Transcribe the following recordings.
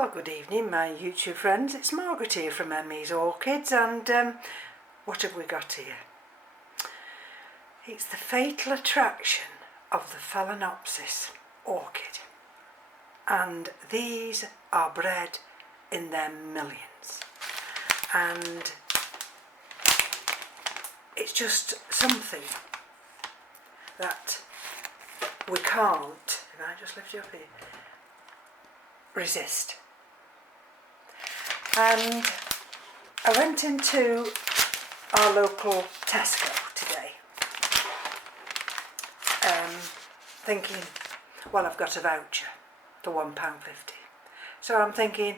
Well, good evening my YouTube friends, it's Margaret here from M.E.s Orchids, and what have we got here? It's the fatal attraction of the Phalaenopsis orchid, and these are bred in their millions, and it's just something that we can't, if I just lift you up here, resist. And I went into our local Tesco today, thinking, well, I've got a voucher for £1.50, so I'm thinking,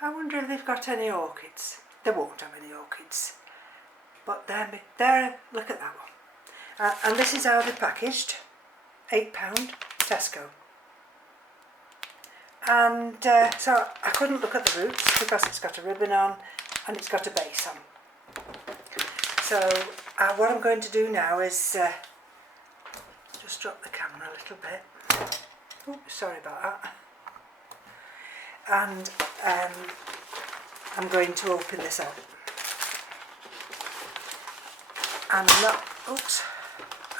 I wonder if they've got any orchids. They won't have any orchids, but there, look at that one. And this is how they're packaged, £8 Tesco. And so I couldn't look at the roots because it's got a ribbon on and it's got a base on. So what I'm going to do now is just drop the camera a little bit. Oops, sorry about that. And I'm going to open this up.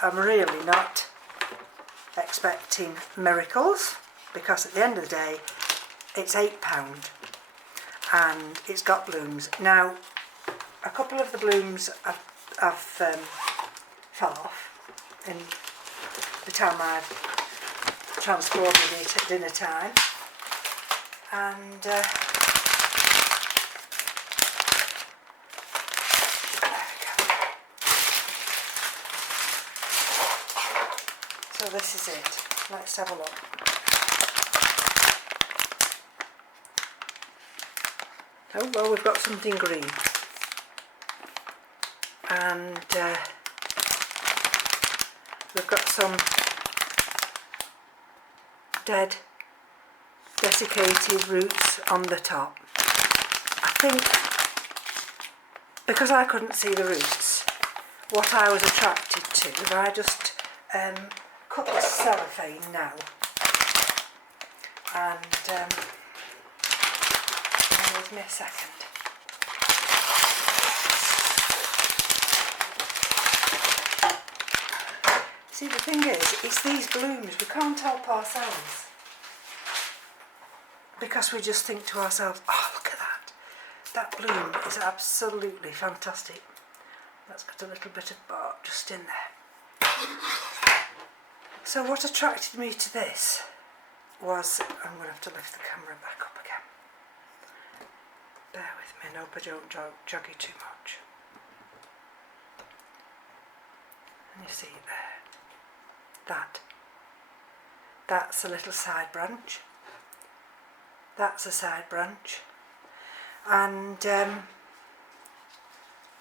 I'm really not expecting miracles, because at the end of the day it's £8 and it's got blooms. Now a couple of the blooms have fell off in the time I've transported it at dinner time, and there we go. So this is it. Let's have a look. Oh, well, we've got something green, and we've got some dead, desiccated roots on the top. I think because I couldn't see the roots, what I was attracted to, if I just cut the cellophane now, and with me a second. See, the thing is, it's these blooms, we can't help ourselves, because we just think to ourselves, oh, look at that, that bloom is absolutely fantastic. That's got a little bit of bark just in there. So what attracted me to this was, I'm going to have to lift the camera back up again. Bear with me, I hope I don't jog you too much. And you see there, that's a little side branch, that's a side branch, and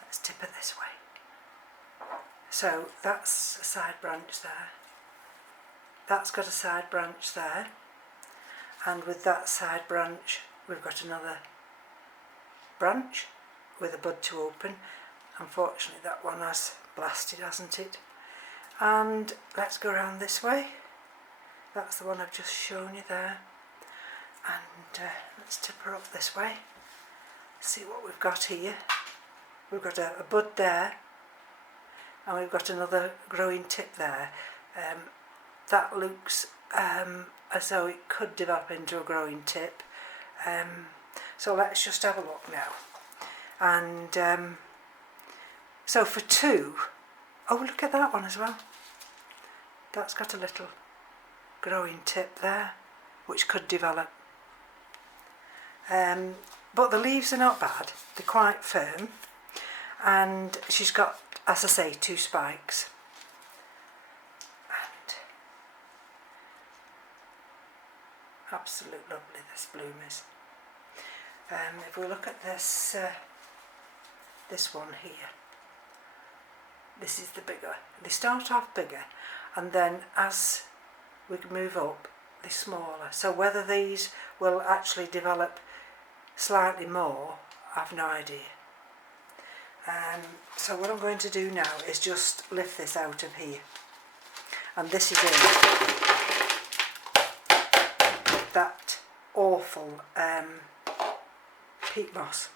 let's tip it this way. So that's a side branch there, that's got a side branch there, and with that side branch we've got another branch with a bud to open. Unfortunately that one has blasted, hasn't it? And let's go around this way. That's the one I've just shown you there, and let's tip her up this way. See what we've got here. We've got a bud there, and we've got another growing tip there. That looks as though it could develop into a growing tip. So let's just have a look now. And so for two, oh, look at that one as well. That's got a little growing tip there, which could develop. But the leaves are not bad, they're quite firm. And she's got, as I say, two spikes. And absolute lovely this bloom is. If we look at this this one here, this is the bigger. They start off bigger, and then as we move up, they're smaller. So whether these will actually develop slightly more, I've no idea. So what I'm going to do now is just lift this out of here, and this is it. That awful peat moss.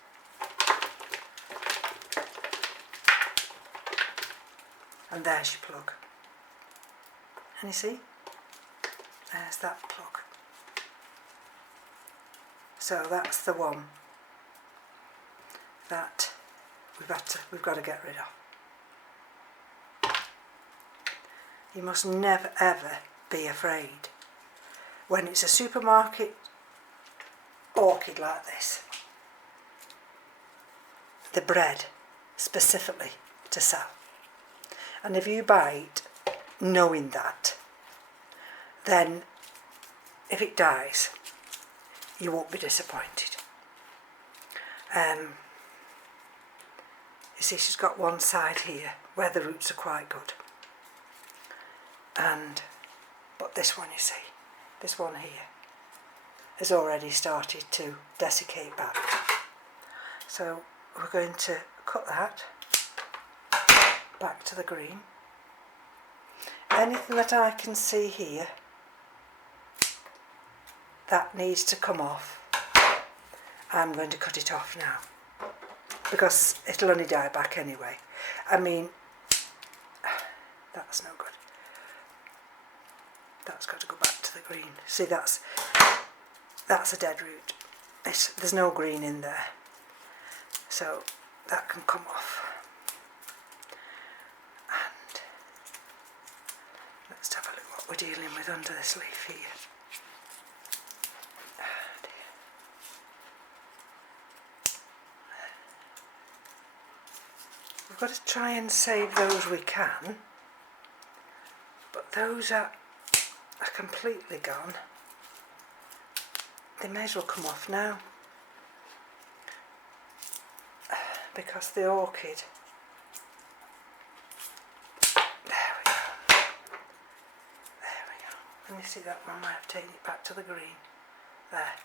And there's your plug. And you see, there's that plug. So that's the one that we've got to get rid of. You must never ever be afraid when it's a supermarket orchid like this. The bred specifically to sell. And if you buy it knowing that, then if it dies, you won't be disappointed. You see, she's got one side here where the roots are quite good, but this one, you see, this one here has already started to desiccate back. So we're going to cut that back to the green. Anything that I can see here that needs to come off, I'm going to cut it off now, because it'll only die back anyway. I mean, that's no good. That's got to go back to the green. See, that's a dead root. There's no green in there, so that can come off. And let's have a look what we're dealing with under this leaf here. We've got to try and save those we can, but those are completely gone. They may as well come off now, because the orchid, there we go, and you see that one, I have taken it back to the green, there.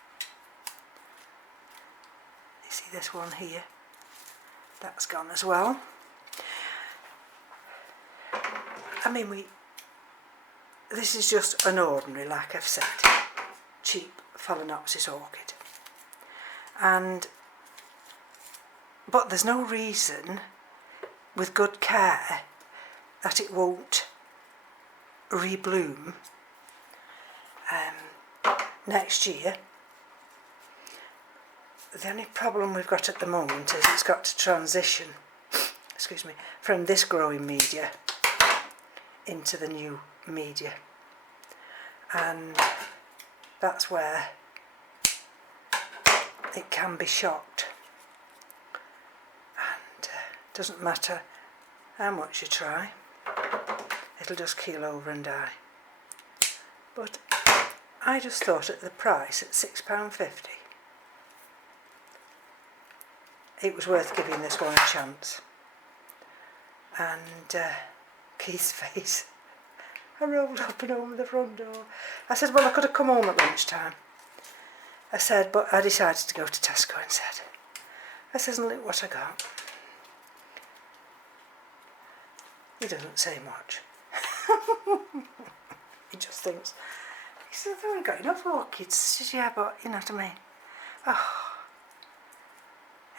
You see this one here, that's gone as well. I mean, this is just an ordinary, like I've said, cheap Phalaenopsis orchid. But there's no reason, with good care, that it won't rebloom next year. The only problem we've got at the moment is it's got to transition, excuse me, from this growing media into the new media, and that's where it can be shocked, and doesn't matter how much you try, it'll just keel over and die. But I just thought at the price at £6.50 it was worth giving this one a chance. And Keith's face, I rolled up and over the front door. I said, well, I could have come home at lunchtime. I said, but I decided to go to Tesco instead. I says, and look what I got. He doesn't say much. He just thinks, he says, I've only got enough orchids. She says, yeah, but you know what I mean. Oh.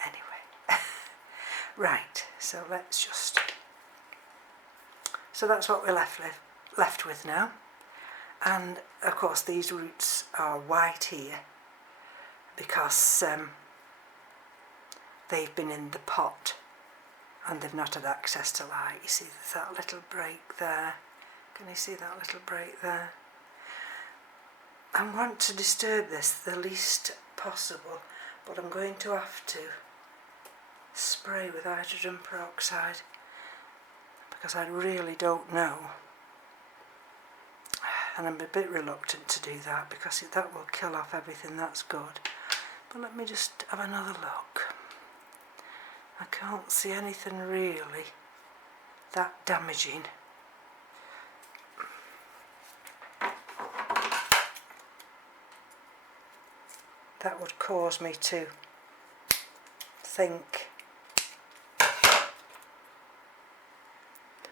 Anyway. Right, so let's just... So that's what we're left with now. And of course these roots are white here because they've been in the pot and they've not had access to light. You see there's that little break there. Can you see that little break there? I want to disturb this the least possible, but I'm going to have to spray with hydrogen peroxide because I really don't know, and I'm a bit reluctant to do that because that will kill off everything that's good. But let me just have another look. I can't see anything really that damaging. That would cause me to think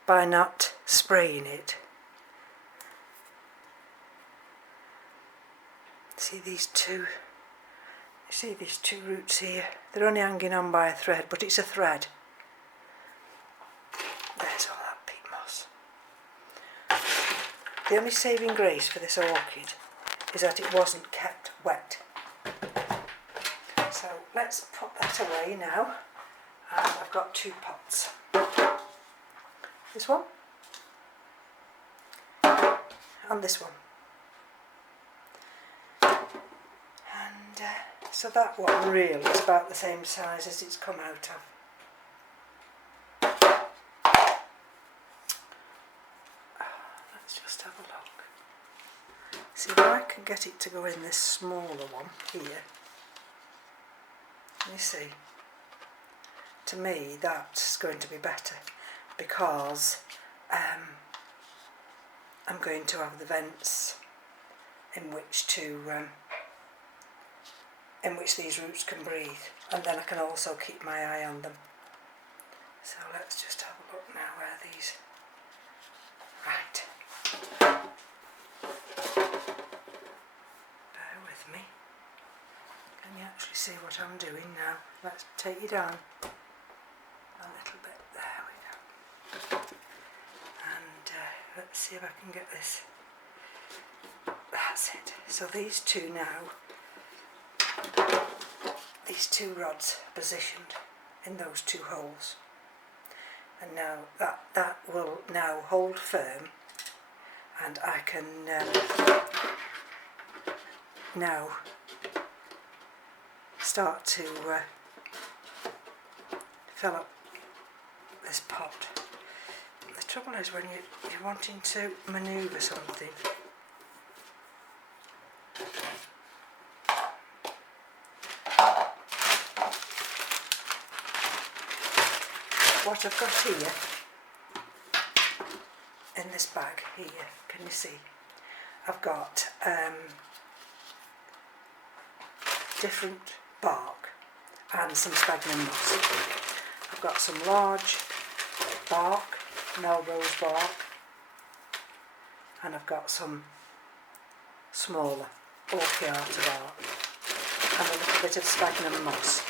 by not spraying it. see these two, you see these two roots here, they're only hanging on by a thread, but it's a thread. There's all that peat moss. The only saving grace for this orchid is that it wasn't kept wet. So let's put that away now. And I've got 2 pots. This one and this one. And so that one really is about the same size as it's come out of. Let's just have a look. See if I can get it to go in this smaller one here. You see, to me that's going to be better because I'm going to have the vents in which these roots can breathe, and then I can also keep my eye on them. So let's just have a look now where these, right, bear with me. Can you actually see what I'm doing now? Let's take you down a little bit, there we go. And let's see if I can get this, that's it. So these two now, these 2 rods positioned in those 2 holes, and now that will now hold firm, and I can now start to fill up this pot. The trouble is when you're wanting to manoeuvre something, what I've got here in this bag here, can you see? I've got different bark and some sphagnum moss. I've got some large bark, Melrose bark, and I've got some smaller orchid bark and a little bit of sphagnum moss.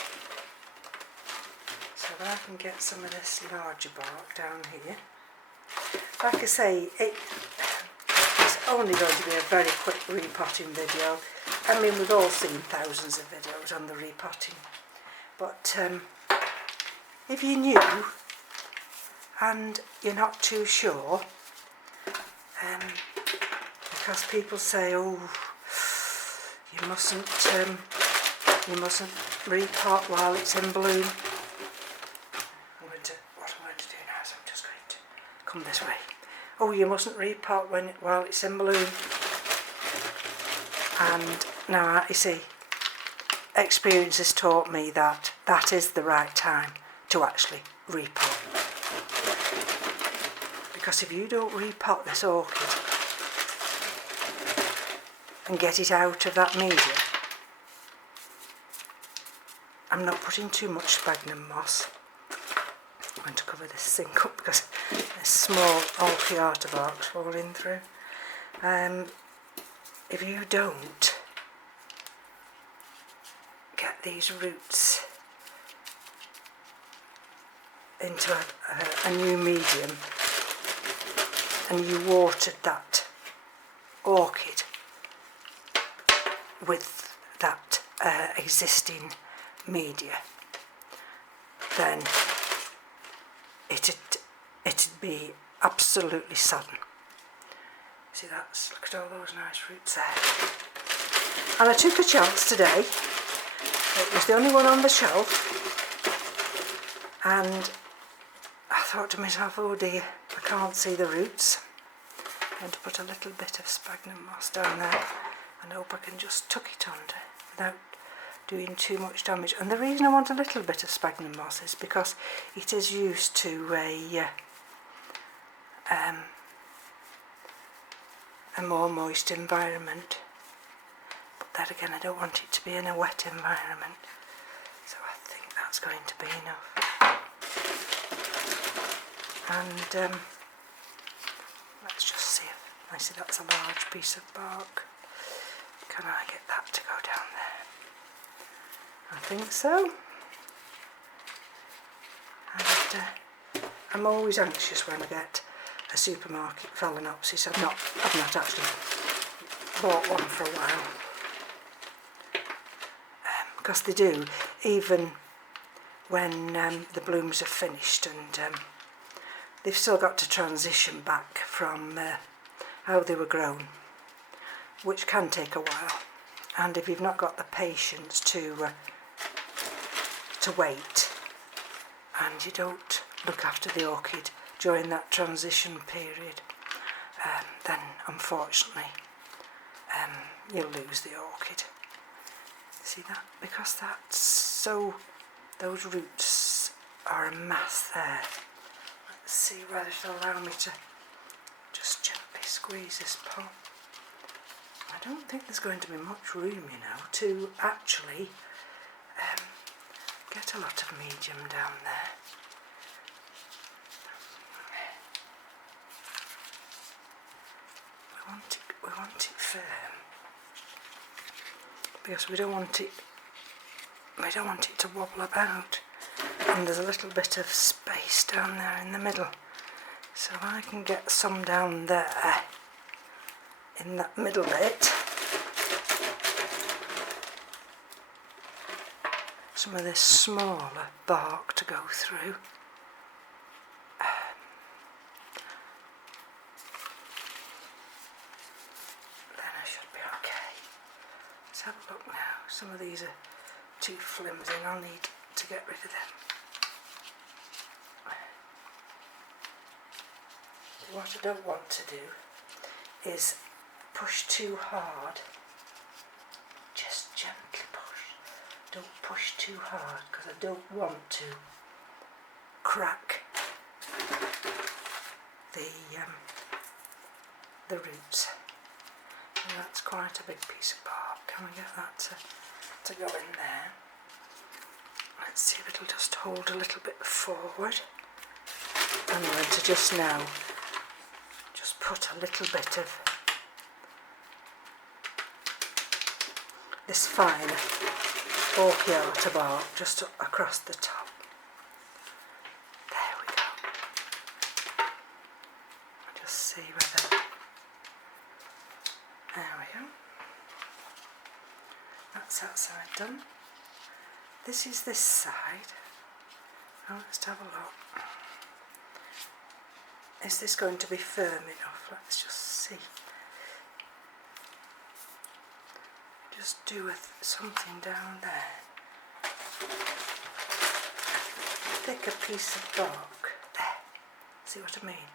So that I can get some of this larger bark down here. Like I say, it's only going to be a very quick repotting video. I mean, we've all seen thousands of videos on the repotting, but if you're new and you're not too sure, because people say, oh, you mustn't repot while it's in bloom. What I'm going to do now is I'm just going to come this way. Oh, you mustn't repot while it's in bloom. And now, you see, experience has taught me that that is the right time to actually repot. Because if you don't repot this orchid and get it out of that media, I'm not putting too much sphagnum moss. I'm going to cover this sink up because there's small orchid barks falling through. If you don't get these roots into a new medium and you watered that orchid with that existing media, then it'd be absolutely sodden. See, look at all those nice roots there. And I took a chance today. It was the only one on the shelf, and I thought to myself, oh dear, I can't see the roots. I'm going to put a little bit of sphagnum moss down there and hope I can just tuck it under without doing too much damage. And the reason I want a little bit of sphagnum moss is because it is used to a more moist environment, but then again I don't want it to be in a wet environment, so I think that's going to be enough. And let's just see if I see that's a large piece of bark. Can I get that to go down there? I think so. And I'm always anxious when I get a supermarket Phalaenopsis. I've not actually bought one for a while. Because they do, even when the blooms are finished, and they've still got to transition back from how they were grown, which can take a while. And if you've not got the patience to wait, and you don't look after the orchid during that transition period, then unfortunately you'll lose the orchid. See that? Because that's so, those roots are a mass there. Let's see whether it'll allow me to just gently squeeze this pot. I don't think there's going to be much room, you know, to actually get a lot of medium down there. We want it firm, because we don't want it to wobble about, and there's a little bit of space down there in the middle. So if I can get some down there in that middle bit, some of this smaller bark to go through, then I should be okay. Let's have a look now. Some of these are too flimsy and I'll need to get rid of them. What I don't want to do is push too hard. Just gently push. Don't push too hard, because I don't want to crack the roots. And that's quite a big piece of bark. Can we get that to go in there? Let's see if it'll just hold a little bit forward. I'm going to just now put a little bit of this fine orchiata bark just across the top. There we go. I'll just see whether... There we go. That's that side done. This is this side. Now let's have a look. Is this going to be firm enough? Let's just see. Just do something down there. Thicker piece of bark. There. See what I mean?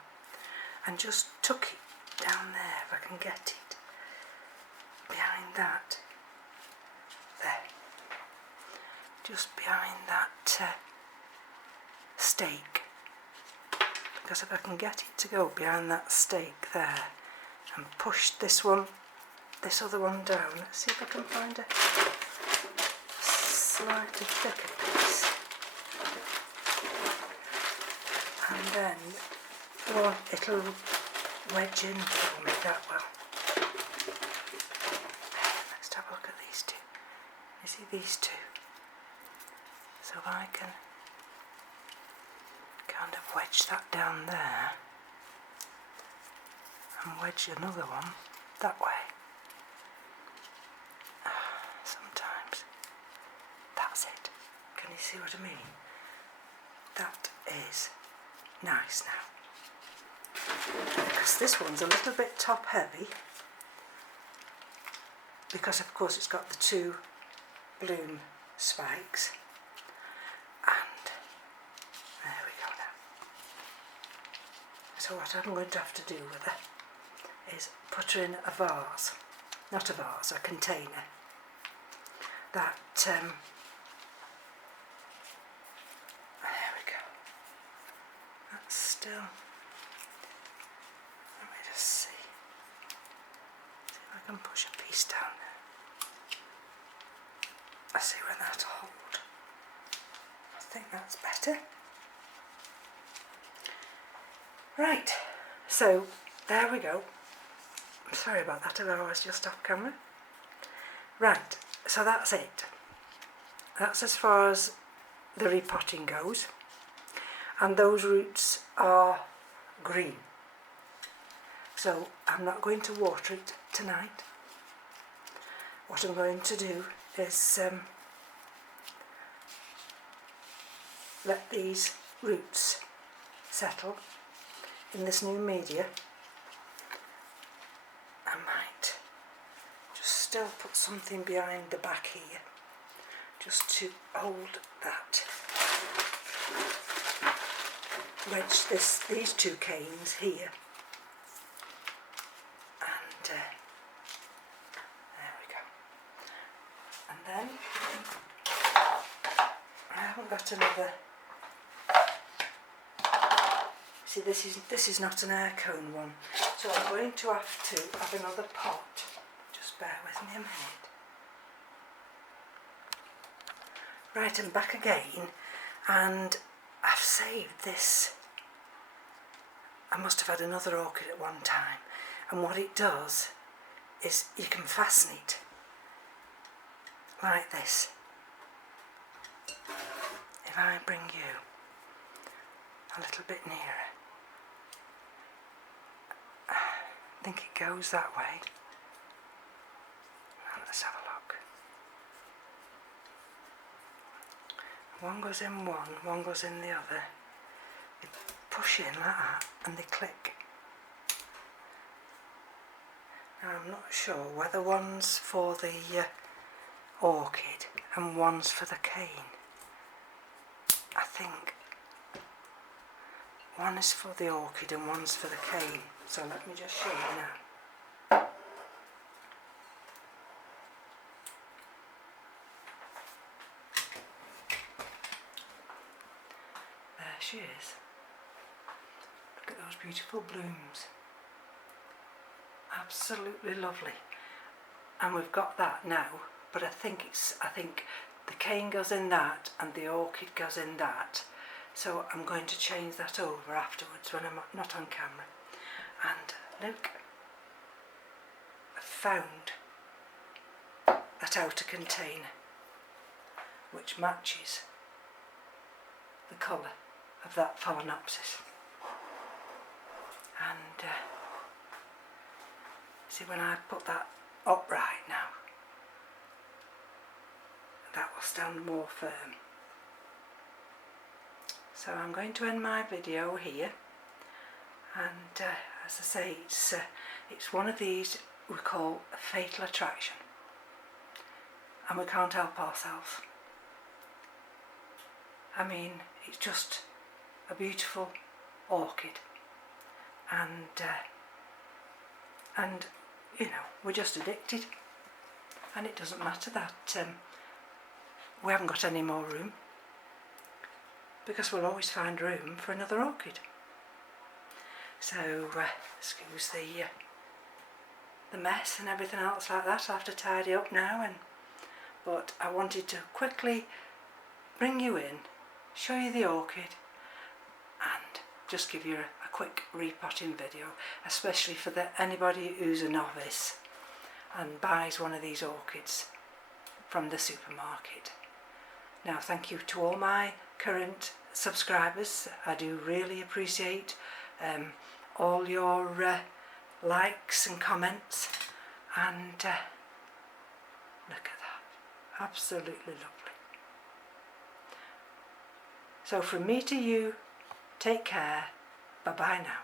And just tuck it down there if I can get it. Behind that. There. Just behind that stake. Because if I can get it to go behind that stake there and push this other one down, let's see if I can find a slightly thicker piece, and then it'll wedge in for me that well. Let's have a look at these two. You see these two? So if I can kind of wedge that down there and wedge another one that way. Sometimes that's it. Can you see what I mean? That is nice now. Because this one's a little bit top heavy, because of course it's got the two bloom spikes. So what I'm going to have to do with her is put her in a vase, not a vase, a container, that, there we go, that's still, let me just see if I can push a piece down there. I see where that'll hold. I think that's better. Right, so there we go. I'm sorry about that, I was just off camera. Right, so that's it. That's as far as the repotting goes. And those roots are green. So I'm not going to water it tonight. What I'm going to do is let these roots settle in this new media. I might just still put something behind the back here just to hold that. Wedge these two canes here, and there we go. And then I haven't got another. See, this is not an air cone one, so I'm going to have another pot. Just bear with me a minute. Right, I'm back again, and I've saved this. I must have had another orchid at one time, and what it does is you can fasten it like this. If I bring you a little bit nearer, I think it goes that way. Let's have a look. One goes in one goes in the other. You push in like that and they click. Now I'm not sure whether one's for the orchid and one's for the cane. I think one is for the orchid and one's for the cane. So let me just show you now. There she is. Look at those beautiful blooms. Absolutely lovely. And we've got that now, but I think the cane goes in that and the orchid goes in that. So I'm going to change that over afterwards when I'm not on camera. And look, I've found that outer container which matches the colour of that Phalaenopsis. And see, when I put that upright now, that will stand more firm. So I'm going to end my video here, and as I say, it's one of these we call a fatal attraction, and we can't help ourselves. I mean, it's just a beautiful orchid, and you know, we're just addicted, and it doesn't matter that we haven't got any more room, because we'll always find room for another orchid. So excuse the mess and everything else like that. I have to tidy up now, but I wanted to quickly bring you in, show you the orchid, and just give you a quick repotting video, especially for anybody who's a novice and buys one of these orchids from the supermarket. Now, thank you to all my current subscribers. I do really appreciate all your likes and comments, and look at that, absolutely lovely. So from me to you, take care, bye bye now.